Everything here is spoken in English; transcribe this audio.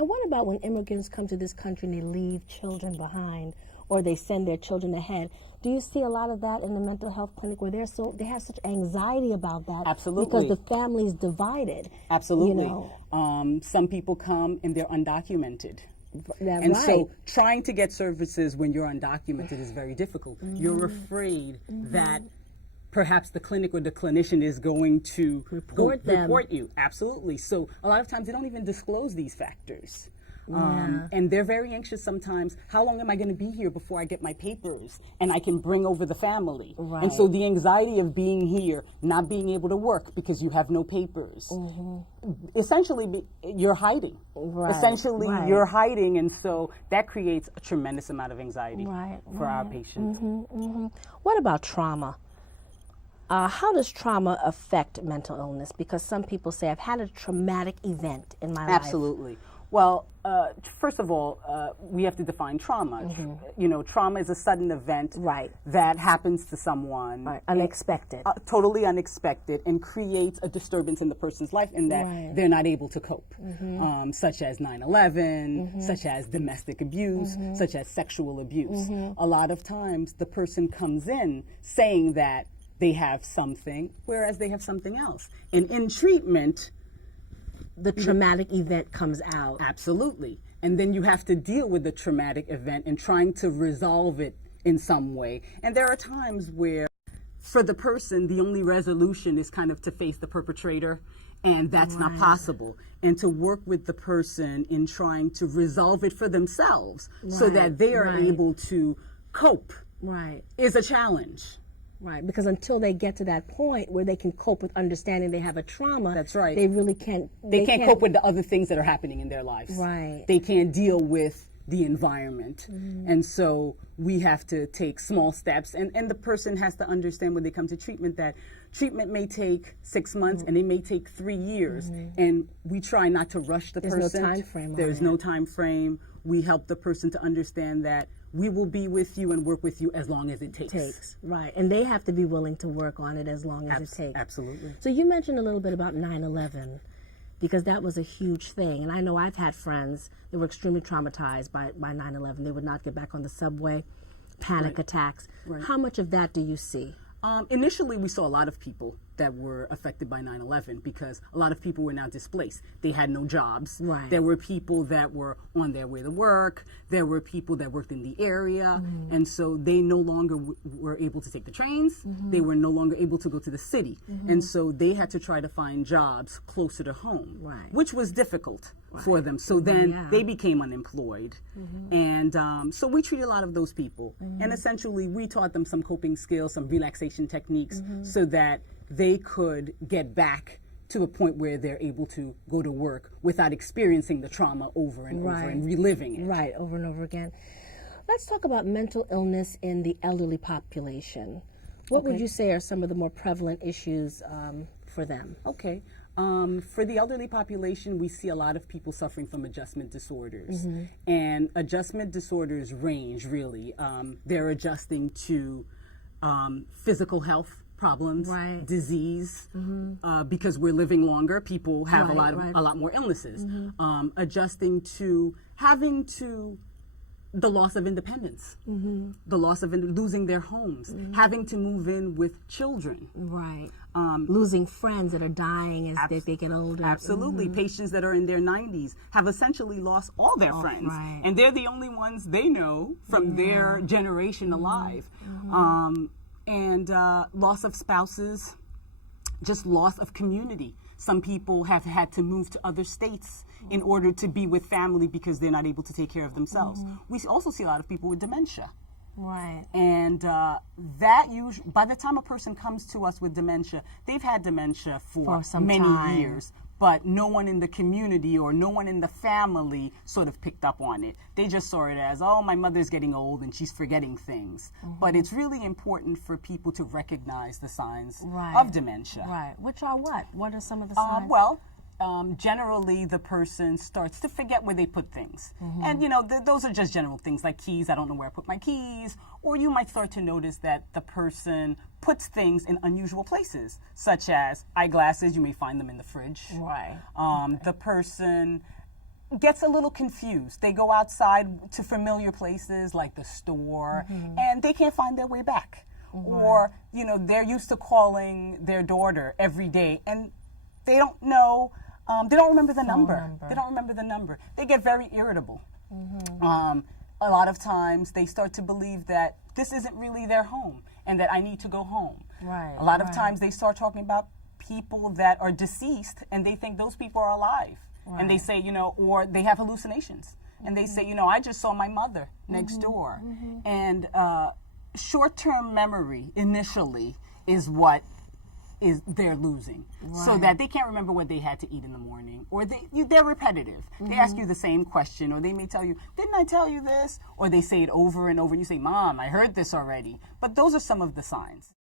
And what about when immigrants come to this country and they leave children behind, or they send their children ahead? Do you see a lot of that in the mental health clinic where they have such anxiety about that? Absolutely. Because the family's divided. Absolutely. You know? Some people come and they're undocumented. That's And right. so trying to get services when you're undocumented is very difficult. You're afraid that perhaps the clinic or the clinician is going to Report them. report you. Absolutely. So a lot of times they don't even disclose these factors. Yeah. And they're very anxious sometimes. How long am I going to be here before I get my papers and I can bring over the family? Right. And so the anxiety of being here, not being able to work because you have no papers, essentially you're hiding. Right, Essentially right. you're hiding, and so that creates a tremendous amount of anxiety Right, for our patients. What about trauma? How does trauma affect mental illness? Because some people say, I've had a traumatic event in my life. Absolutely. Well, first of all, we have to define trauma. You know, trauma is a sudden event Right. that happens to someone. Right. Unexpected. Totally unexpected, and creates a disturbance in the person's life in that Right. they're not able to cope, such as 9/11, such as domestic abuse, such as sexual abuse. A lot of times the person comes in saying that they have something, whereas they have something else. And in treatment, The traumatic event comes out. absolutely. And then you have to deal with the traumatic event and trying to resolve it in some way. And there are times where, for the person, the only resolution is kind of to face the perpetrator, and that's not possible. And to work with the person in trying to resolve it for themselves so Right, that they are right. able to cope Right. is a challenge. Right, because until they get to that point where they can cope with understanding they have a trauma, That's right. They really can't. They can't cope with the other things that are happening in their lives. Right. They can't deal with the environment. And so we have to take small steps. And the person has to understand when they come to treatment that treatment may take 6 months and it may take 3 years. And we try not to rush the There's no person. time frame on There's it. no time frame. We help the person to understand that we will be with you and work with you as long as it takes. Right, and they have to be willing to work on it as long as it takes. Absolutely. So you mentioned a little bit about 9/11, because that was a huge thing. And I know I've had friends that were extremely traumatized by 9/11. They would not get back on the subway, panic attacks. Right. How much of that do you see? Initially, we saw a lot of people that were affected by 9/11 because a lot of people were now displaced. They had no jobs. Right. There were people that were on their way to work. There were people that worked in the area. And so they no longer were able to take the trains. They were no longer able to go to the city. And so they had to try to find jobs closer to home, Right. which was difficult for them. So then Yeah. they became unemployed. And so we treated a lot of those people. And essentially, we taught them some coping skills, some relaxation techniques, so that they could get back to a point where they're able to go to work without experiencing the trauma over and over and reliving it. Right, over and over again. Let's talk about mental illness in the elderly population. What would you say are some of the more prevalent issues for them? Okay. For the elderly population, we see a lot of people suffering from adjustment disorders. And adjustment disorders range, really. They're adjusting to physical health problems, Right. disease, because we're living longer. People have Right, a lot more illnesses. Adjusting to having to the loss of independence, the loss of losing their homes, having to move in with children. Right. Losing friends that are dying as they get older. Absolutely. Patients that are in their 90s have essentially lost all their friends. right. And they're the only ones they know from their generation alive. And loss of spouses, just loss of community. Some people have had to move to other states in order to be with family because they're not able to take care of themselves. We also see a lot of people with dementia. Right. And that usually, by the time a person comes to us with dementia, they've had dementia for some many time. years, but no one in the community or no one in the family sort of picked up on it. They just saw it as, oh, my mother's getting old and she's forgetting things. But it's really important for people to recognize the signs of dementia. Right. Which are what? What are some of the signs? Generally the person starts to forget where they put things. And, you know, those are just general things like keys. I don't know where I put my keys. Or you might start to notice that the person puts things in unusual places, such as eyeglasses. You may find them in the fridge. Right. The person gets a little confused. They go outside to familiar places like the store, and they can't find their way back. Or, you know, they're used to calling their daughter every day, and they don't know, they don't remember the number. They don't remember the number. They get very irritable. A lot of times they start to believe that this isn't really their home and that I need to go home. Right, A lot of times they start talking about people that are deceased and they think those people are alive. And they say, you know, or they have hallucinations. And they say, you know, I just saw my mother next door. And short-term memory initially is what is they're losing, so that they can't remember what they had to eat in the morning, or they're repetitive. They ask you the same question, or they may tell you, didn't I tell you this? Or they say it over and over, and you say, Mom, I heard this already. But those are some of the signs.